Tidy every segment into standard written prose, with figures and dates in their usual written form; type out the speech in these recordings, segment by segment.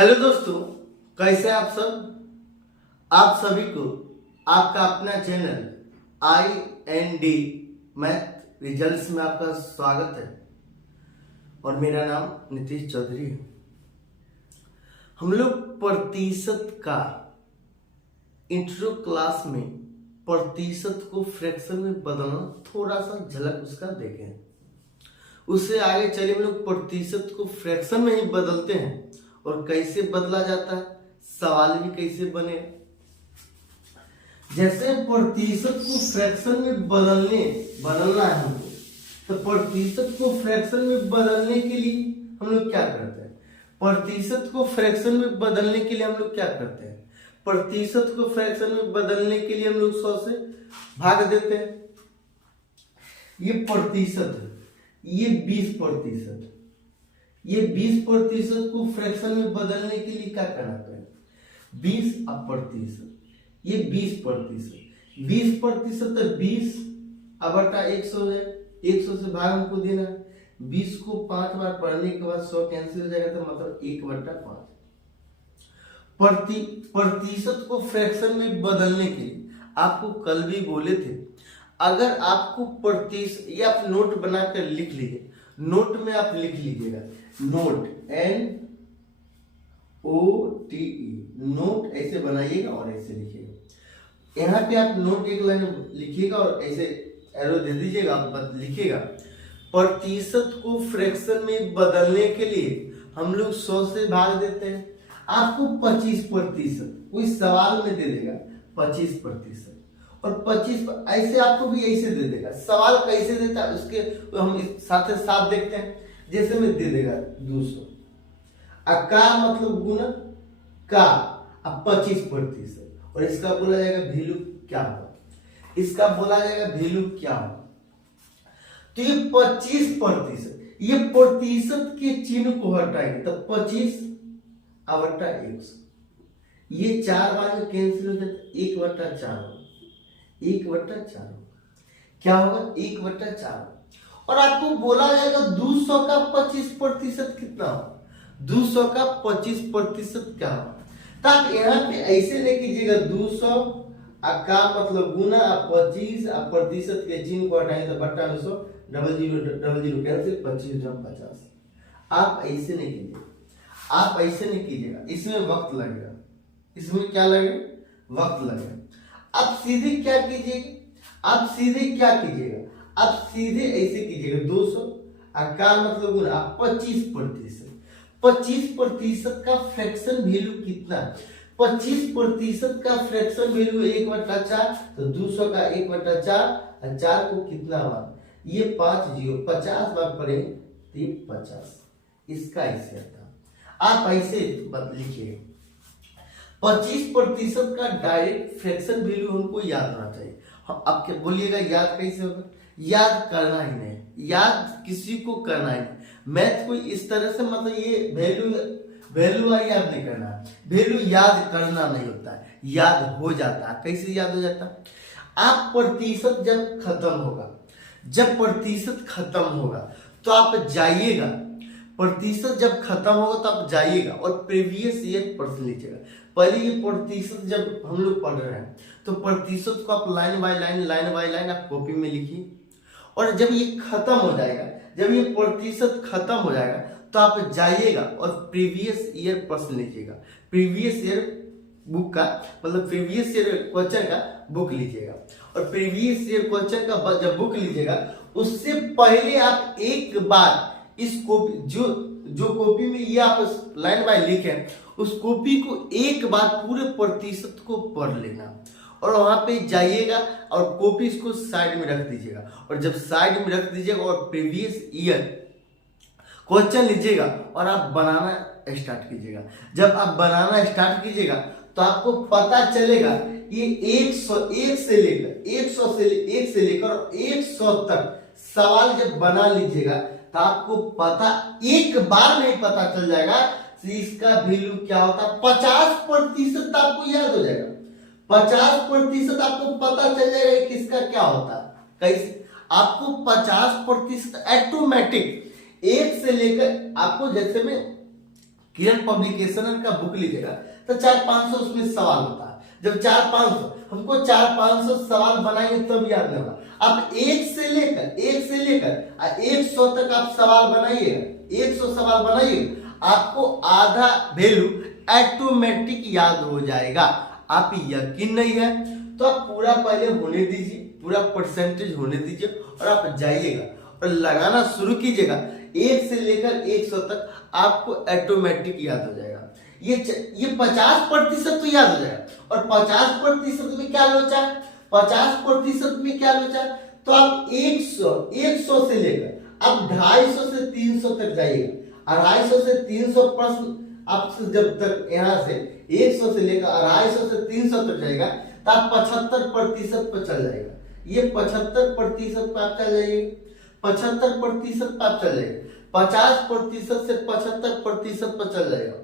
Hello दोस्तों, कैसे आप सब। आप सभी को आपका अपना चैनल IND मैथ रिजल्ट्स में आपका स्वागत है और मेरा नाम नीतीश चौधरी है। हम लोग प्रतिशत का इंट्रो क्लास में प्रतिशत को फ्रैक्शन में बदलना थोड़ा सा झलक उसका देखें। उससे आगे चलिए हम लोग प्रतिशत को फ्रैक्शन में ही बदलते हैं और कैसे बदला जाता है, सवाल भी कैसे बने। जैसे प्रतिशत को फ्रैक्शन में बदलना है हमको, तो प्रतिशत को फ्रैक्शन में बदलने के लिए हम लोग क्या करते हैं। प्रतिशत को फ्रैक्शन में बदलने के लिए हम लोग क्या करते हैं। प्रतिशत को फ्रैक्शन में बदलने के लिए हम लोग 100 से भाग देते हैं। ये प्रतिशत है, ये 20%। ये 20% को फ्रैक्शन में बदलने के लिए क्या करना पड़ेगा। 20 अब प्रतिशत, ये 20%। 20% तो 20 अब बटा 100 है। 100 से भाग हमको देना है। 20 को 5 बार पढ़ने के बाद 100 कैंसिल हो जाएगा, तो मतलब 1/5। प्रतिशत को फ्रैक्शन में बदलने के लिए आपको कल भी बोले थे, अगर आपको प्रतिशत, ये आप नोट बनाकर लिख लीजिए। नोट में आप लिख लीजिएगा नोट, NOTE, नोट ऐसे बनाइएगा और ऐसे लिखिएगा। यहाँ पे आप नोट एक लाइन लिखिएगा और ऐसे एरो दे दीजिएगा, आप लिखिएगा प्रतिशत को फ्रैक्शन में बदलने के लिए हम लोग 100 से भाग देते हैं। आपको 25%, कोई सवाल में दे देगा 25%, और 25 ऐसे आपको भी ऐसे दे देगा। सवाल कैसे देता है उसके हम साथ साथ देखते हैं। जैसे में दे देगा 200, का मतलब गुना का, अब 25%, और इसका बोला जाएगा वैल्यू क्या होगा। इसका बोला जाएगा वैल्यू क्या होगा। तो ये 25%, ये प्रतिशत के चिन्ह को हटाएंगे तो 25/100, ये 4 बार में कैंसिल हो जाता है, 1/4 1/4 क्या होगा, 1/4। और आपको बोला जाएगा 200 का 25% कितना होगा। 200 का 25% क्या होगा। तो आप यहाँ पे ऐसे ले कीजिएगा 200 का मतलब गुना 25 प्रतिशत के चिन्ह को हटाएंगे तो बटा 200, 00 कैंसिल, 25×50। आप ऐसे नहीं कीजिएगा, आप ऐसे नहीं कीजिएगा, इसमें वक्त लगेगा। इसमें क्या लगेगा, वक्त लगेगा। आप सीधे क्या कीजिएगा, आप सीधे ऐसे कीजिएगा 200 का मतलब गुना 25%। 25% का फ्रैक्शन वैल्यू कितना है। 25% का फ्रैक्शन वैल्यू 1/4, तो 200 का 1/4 और 4 को कितना हुआ, ये 50 बार पढ़ेंगे तो ये 50। इसका ऐसे आता, आप ऐसे लिखिए 25% का डायरेक्ट फ्रैक्शन वैल्यू हमको याद होना चाहिए। अब क्या बोलिएगा, याद कैसे होगा। याद करना ही नहीं, याद किसी को करना ही नहीं। मैथ को इस तरह से मतलब ये वैल्यू याद नहीं करना, वैल्यू याद करना नहीं होता है, याद हो जाता है। कैसे याद हो जाता है। आप प्रतिशत जब प्रतिशत खत्म होगा तो आप जाइएगा, प्रतिशत जब खत्म होगा तो आप जाइएगा और प्रीवियस ईयर प्रश्न लीजिएगा। पहले ये प्रतिशत जब हम लोग पढ़ रहे हैं तो प्रतिशत को आप लाइन बाय लाइन आप कॉपी में लिखिए, और जब ये खत्म हो जाएगा, जब ये प्रतिशत खत्म हो जाएगा तो आप जाइएगा और प्रीवियस ईयर प्रश्न लीजिएगा। प्रीवियस ईयर बुक का मतलब प्रीवियस ईयर क्वेश्चन का बुक लीजिएगा, और प्रीवियस ईयर क्वेश्चन का जब बुक लीजिएगा उससे पहले आप एक बार इस कॉपी जो कॉपी में ये आप लाइन बाय लिखे उस कॉपी को एक बार पूरे प्रतिशत को पढ़ लेना, और वहां पे जाइएगा और कॉपी इसको साइड में रख दीजिएगा। और जब साइड में रख दीजिएगा और प्रीवियस ईयर क्वेश्चन लीजिएगा और आप बनाना स्टार्ट कीजिएगा। जब आप बनाना स्टार्ट कीजिएगा तो आपको पता चलेगा ये 101 से लेकर 100 तक सवाल जब बना लीजिएगा तो आपको पता एक बार में पता चल जाएगा इसका वैल्यू क्या होता है। 50% आपको याद हो जाएगा, 50% आपको पता चल जाएगा कि इसका क्या होता है। कैसे आपको 50% ऑटोमेटिक एक से लेकर आपको जैसे में किरण पब्लिकेशन का बुक लीजिएगा तो 400-500 उसमें सवाल होता है। जब 400-500 हमको 400-500 सवाल बनाएंगे तब याद नहीं होगा। आप 1 से लेकर 100 तक आप सवाल बनाइएगा, 100 सवाल बनाइएगा, आपको आधा वैल्यू ऑटोमेटिक याद हो जाएगा। आप यकीन नहीं है तो आप पूरा पहले होने दीजिए, पूरा परसेंटेज होने दीजिए और आप जाइएगा और लगाना शुरू कीजिएगा। 1 से लेकर 100 तक आपको ऑटोमेटिक याद हो जाएगा। ये 50% तो याद हो जाएगा। और 50% में क्या लोचा है, 50% में क्या लोचा है, तो आप 100 से लेकर आप 250 से 300 तक जाइएगा। 250 से 300 प्रश्न आपसे जब तक यहाँ से 100 से लेकर 250 से 300 तक जाएगा तो आप 75% पर चल जाएगा। ये 75% पर आप चल जाइए, 75% पर आप चल जाइए, 50% से 75% पर चल जाएगा।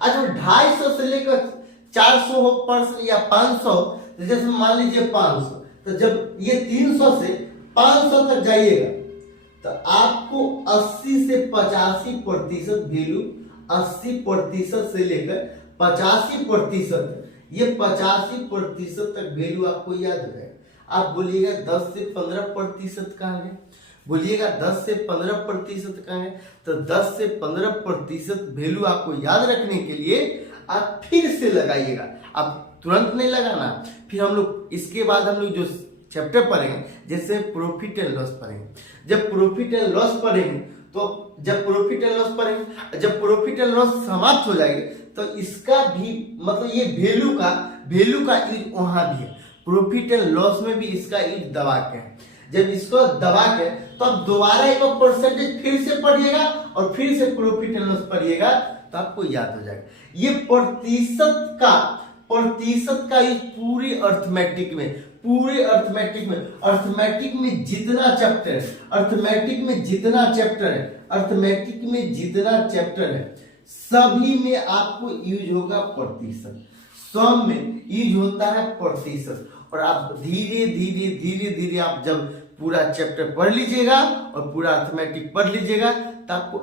अच्छा 250 से लेकर 400 हो प्रश्न या 500, जैसे मान लीजिए 500, तो जब ये 300 से 500 तक जाइएगा तो आपको 80 से 85% वैल्यू, 80% से लेकर 85%, ये 85% तक वैल्यू आपको याद हो जाएगा। आप बोलिएगा 10 से 15% कहाँ है, बोलिएगा 10 से 15% कहाँ है, तो 10 से 15% वैल्यू आपको याद रखने के लिए आप फिर से लगाइएगा। आप तुरंत नहीं लगाना, फिर हम लोग इसके बाद हम लोग जो चैप्टर पढ़ेंगे जैसे प्रॉफिट एंड लॉस पढ़ेंगे। जब प्रॉफिट एंड लॉस पढ़ेंगे तो जब प्रॉफिट एंड लॉस समाप्त हो जाएंगे तो इसका भी मतलब ये वैल्यू का यूज वहां भी है। प्रॉफिट एंड लॉस में भी इसका यूज दबा के है। जब इसको दबा के तो आप दोबारा एक परसेंटेज फिर से पढ़िएगा और फिर से प्रॉफिट एंड लॉस पढ़िएगा तो आपको याद हो जाएगा। ये प्रतिशत का यूज पूरे अर्थमेटिक में जितना चैप्टर है सभी में आपको यूज होगा प्रतिशत, सब में यूज होता है प्रतिशत। और आप धीरे आप जब पूरा चैप्टर पढ़ लीजिएगा और पूरा अर्थमेटिक पढ़ लीजिएगा तो आपको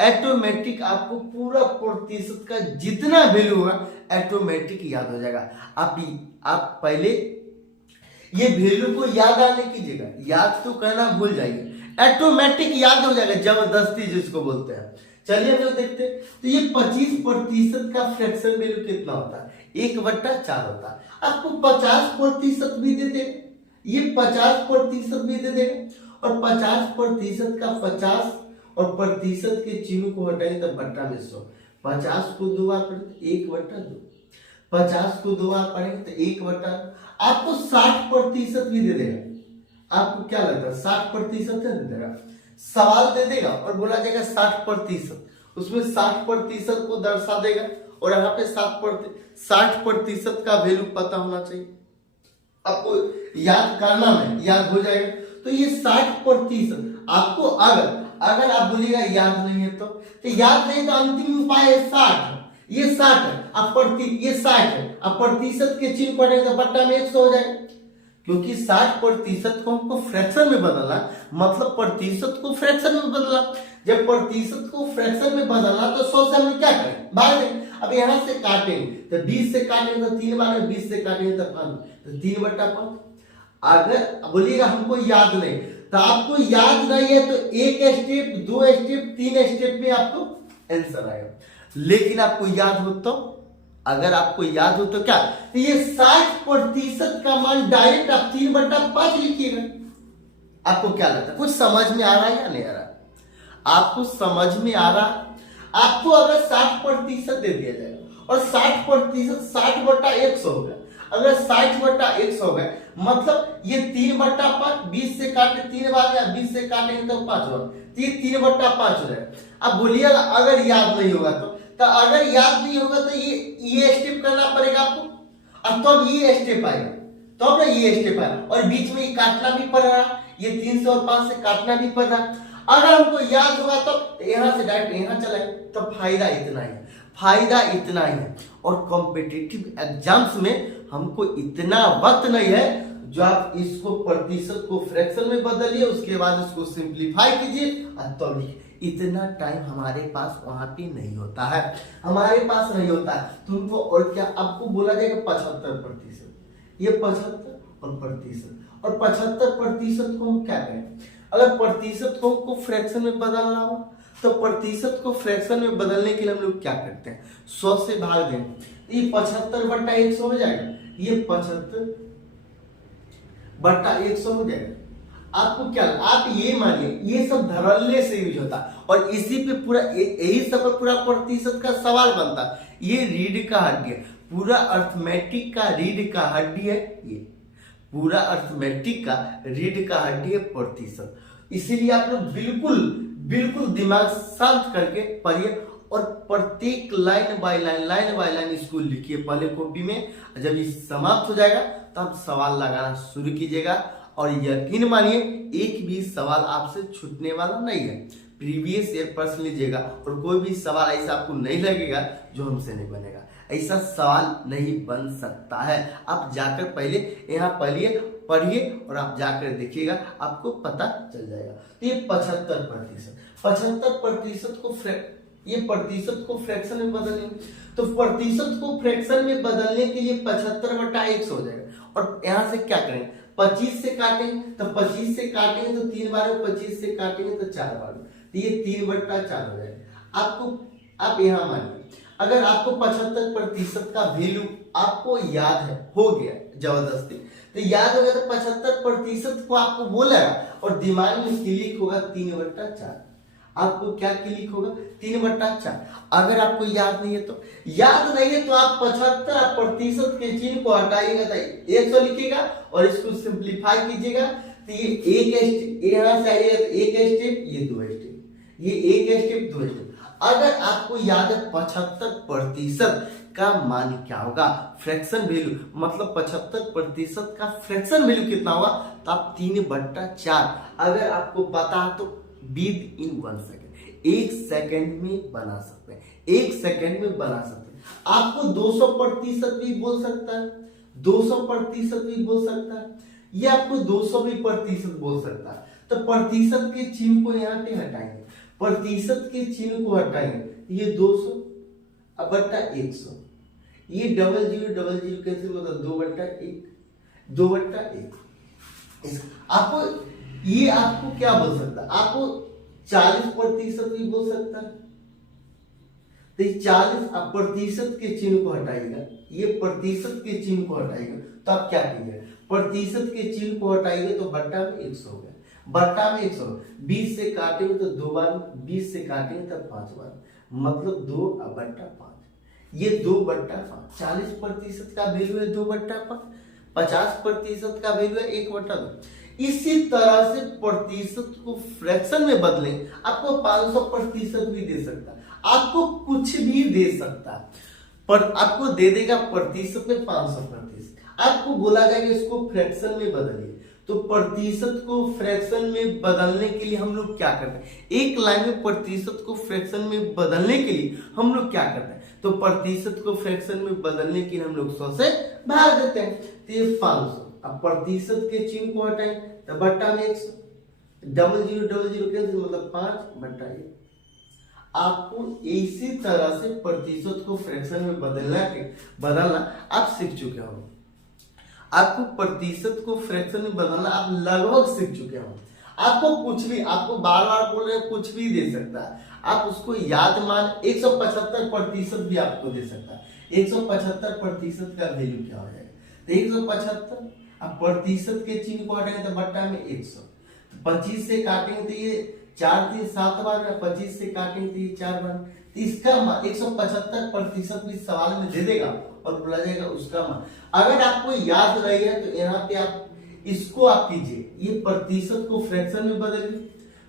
ऑटोमेटिक आपको पूरा प्रतिशत का जितना वैल्यू होगा ऑटोमेटिक याद हो जाएगा। आप पहले ये वैल्यू को याद आने कीजिएगा, याद तो करना भूल जाइए, ऑटोमेटिक याद हो जाएगा, जबरदस्ती जिसको बोलते हैं। चलिए हम लोग देखते हैं। तो ये 25% का फ्रैक्शन वैल्यू कितना होता है, 1/4 होता है। आपको 50% भी दे देगा, ये 50% भी दे देगा और 50% का 50 और प्रतिशत के चिन्ह को हटाएंगे तो बट्टा में 100, 50 को 2 बार पढ़ेंगे 1/2, 50 को 2 बार पढ़ेंगे तो 1/2। आपको 60% भी दे देगा। आपको क्या लगता है 60% दे देगा, सवाल दे देगा और बोला जाएगा 60%, उसमें 60% को दर्शा देगा और यहाँ पे 60% का वैल्यू पता होना चाहिए, आपको याद करना में याद हो जाएगा। तो ये 60% आपको अगर आप बोलिएगा याद नहीं है तो याद नहीं तो अंतिम उपाय है 60, ये 60 है, ये 60 है, आप प्रतिशत के चिन्ह पढ़ेंगे तो बट्टा में 100 हो जाएगा। क्योंकि 60% को हमको फ्रैक्शन में बदलना, मतलब प्रतिशत को फ्रैक्शन में बदलना। जब प्रतिशत को फ्रैक्शन में बदलना तो 100 से हम क्या करें, भाग दें। अब यहाँ से काटेंगे तो 20 से काटेंगे तो 3 बार, 20 से काटेंगे तो 5, तो 3/5। अगर बोलिएगा हमको याद नहीं, तो आपको याद नहीं है तो 1 स्टेप, 2 स्टेप, 3 स्टेप में आपको आंसर आएगा। लेकिन आपको याद हो तो, अगर आपको याद हो तो क्या, तो ये 60% का मान डायरेक्ट आप 3/5 लिखिएगा। आपको क्या लगता है, कुछ समझ में आ रहा है या नहीं आ रहा? आपको समझ में आ रहा? आपको अगर 60% दे दिया जाएगा और 60% 60/100 होगा, अगर 60/100 हो गया मतलब ये 3/5, 20 से काटे 3 बार या 20 से काटेंगे तो 5 बार, 3/5 हो जाएगा। अब बोलिएगा अगर याद नहीं होगा तो अगर याद नहीं होगा तो ये स्टेप करना पड़ेगा आपको, अब तो ये स्टेप आएगा, तो ना ये स्टेप आएगा और बीच में ये काटना भी पड़ रहा है, ये 300 और 5 से काटना भी पड़ रहा है। अगर हमको याद होगा तो यहाँ से डायरेक्ट यहाँ चलाए, तो फायदा इतना ही है। और कॉम्पिटिटिव एग्जाम्स में हमको इतना वक्त नहीं है जो आप इसको प्रतिशत को फ्रैक्शन में बदलिए, उसके बाद इसको सिंप्लीफाई कीजिए और तो इतना टाइम हमारे पास वहां पे नहीं होता है, हमारे पास नहीं होता है। तो उनको और क्या आपको बोला जाएगा 75%, ये 75 और प्रतिशत, और 75% को हम क्या करें, अगर प्रतिशत को हमको फ्रैक्शन में बदलना हो तो प्रतिशत को फ्रैक्शन में बदलने के लिए हम लोग क्या करते हैं, 100 से भाग देंगे। ये 75/100 हो जाएगा, ये 75/100 हो जाएगा। आपको क्या, आप ये मानिए ये सब धड़ल्ले से यूज होता है और इसी पे पूरा यही सब पूरा प्रतिशत का सवाल बनता है। ये रीढ़ का हड्डी है, पूरा अर्थमेटिक का रीढ़ का हड्डी है, ये पूरा अर्थमेटिक का रीढ़ का हड्डी है प्रतिशत। इसीलिए आप लोग बिल्कुल बिल्कुल दिमाग शांत करके पढ़िए और प्रत्येक लाइन बाय लाइन इसको लिखिए पहले कॉपी में। जब ये समाप्त हो जाएगा तब सवाल लगाना शुरू कीजिएगा और यकीन मानिए एक भी सवाल आपसे छूटने वाला नहीं है। प्रीवियस ईयर प्रश्न लीजिएगा और कोई भी सवाल ऐसा आपको नहीं लगेगा जो हमसे नहीं बनेगा, ऐसा सवाल नहीं बन सकता है। आप जाकर पहले यहाँ पढ़िए और आप जाकर देखिएगा, आपको पता चल जाएगा। तो ये 75% को ये प्रतिशत को फ्रैक्शन में बदलेंगे, तो प्रतिशत को फ्रैक्शन में बदलने के लिए 75/100 हो जाएगा। और यहाँ से क्या करेंगे, 25 से काटेंगे, तो 25 से काटेंगे तो 3 बार, 25 से काटेंगे तो 4 बार, तो ये 3/4 हो जाएगा। आप यहाँ मानिए अगर आपको 75% का वैल्यू आपको याद है, हो गया जबरदस्ती, तो याद हो गया तो 75% को आपको बोला और दिमाग में क्लिक होगा 3/4। आपको क्या क्लिक होगा, 3/4। अगर आपको याद नहीं है तो आप 75% के चिन्ह को हटाइएगा तो 100 लिखिएगा और इसको सिंप्लीफाई कीजिएगा। तो ये एक स्टेप यहाँ से आइएगा तो एक स्टेप, ये 2 स्टेप, ये एक स्टेप 2 स्टेप। अगर आपको याद है 75% का मान क्या होगा, फ्रैक्शन वैल्यू, मतलब 75% का फ्रैक्शन वैल्यू कितना होगा, तो आप 3/4 अगर आपको पता है तो विद इन 1 सेकेंड, 1 सेकेंड में बना सकते हैं, 1 सेकेंड में बना सकते हैं। आपको 200% भी बोल सकता है, 200% भी बोल सकता है, ये आपको 200% बोल सकता है। तो प्रतिशत के चिन्ह को यहाँ पे हटाएंगे, प्रतिशत के चिन्ह को हटाएंगे, ये 200/100, ये 0000 कैसे, मतलब 2/1। आपको ये आपको क्या बोल सकता है, आपको 40% भी बोल सकता है। तो 40% के चिन्ह को हटाइएगा, ये प्रतिशत के चिन्ह को हटाइएगा, तो आप क्या कीजिएगा, प्रतिशत के चिन्ह को हटाइएगा तो बट्टा में 100 हो गया, बट्टा में 100, 20 से काटेंगे तो 2 बार, 20 से काटेंगे तो 5 बार, मतलब 2/5, ये 2/5। 40% का वैल्यू है 2/5, 50% का वैल्यू है 1/2। इसी तरह से प्रतिशत को फ्रैक्शन में बदलें, आपको 500% भी दे सकता है, आपको कुछ भी दे सकता है, पर आपको दे देगा प्रतिशत में 500%। आपको बोला जाएगा इसको फ्रैक्शन में बदलिए, तो प्रतिशत को फ्रैक्शन में बदलने के लिए हम लोग क्या करते हैं, एक लाइन में प्रतिशत को फ्रैक्शन में बदलने के लिए हम लोग क्या करते हैं, तो प्रतिशत को फ्रैक्शन में बदलने के लिए हम लोग 100 से भाग देते हैं, तो ये 500। अब प्रतिशत के चिन्ह को हटाएं तो बट्टा में 100, 0000 कैंसिल, मतलब 5/1। आपको इसी तरह से प्रतिशत को फ्रैक्शन में बदलना आप सीख चुके हो। आपको प्रतिशत को फ्रैक्शन में बदलना आप लगभग सीख चुके हो। आपको कुछ भी, आपको बार बार बोल रहे हैं, कुछ भी दे सकता है, आप उसको याद मान 175% भी आपको दे सकता है। 175% का वैल्यू क्या हो जाएगा, तो 175, अब प्रतिशत के चिन्ह को हटाएंगे तो बट्टा में 100, 25 से काटेंगे तो ये 4 3 7 बार, 25 से काटेंगे तो ये 4 बार, तो इसका मान 175% भी सवाल में दे देगा और बोला जाएगा उसका मान। अगर आपको याद रही है तो यहाँ पे आप इसको आप कीजिए, ये प्रतिशत को फ्रैक्शन में बदलिए,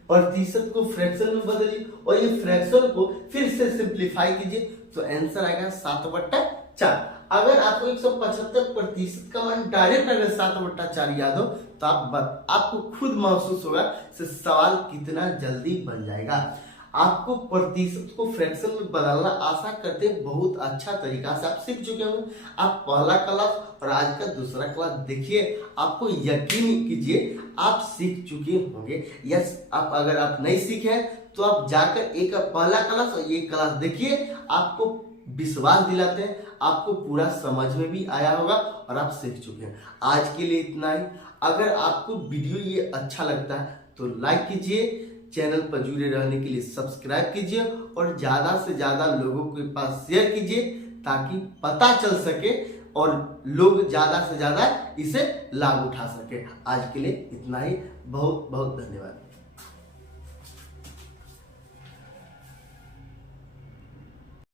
प्रतिशत को फ्रैक्शन में बदलिए और ये फ्रैक्शन को फिर से सिंप्लीफाई कीजिए, तो आंसर आएगा 7/4। अगर आपको 175% का मान डायरेक्ट अगर 7/4 याद हो तो आपको खुद महसूस होगा कि सवाल कितना जल्दी बन जाएगा। आपको प्रतिशत को फ्रैक्शन में बदलना आशा करते बहुत अच्छा तरीका से आप सीख चुके होंगे। आप पहला क्लास और आज का दूसरा क्लास देखिए, आपको यकीन कीजिए आप सीख चुके होंगे। यस, आप अगर आप नहीं सीखे हैं तो आप जाकर एक पहला क्लास और ये क्लास देखिए, आपको विश्वास दिलाते हैं, आपको पूरा समझ में भी आया होगा और आप सीख चुके हैं। आज के लिए इतना ही। अगर आपको वीडियो ये अच्छा लगता है तो लाइक कीजिए, चैनल पर जुड़े रहने के लिए सब्सक्राइब कीजिए और ज़्यादा से ज़्यादा लोगों के पास शेयर कीजिए ताकि पता चल सके और लोग ज़्यादा से ज़्यादा इसे लाभ उठा सके। आज के लिए इतना ही। बहुत बहुत धन्यवाद।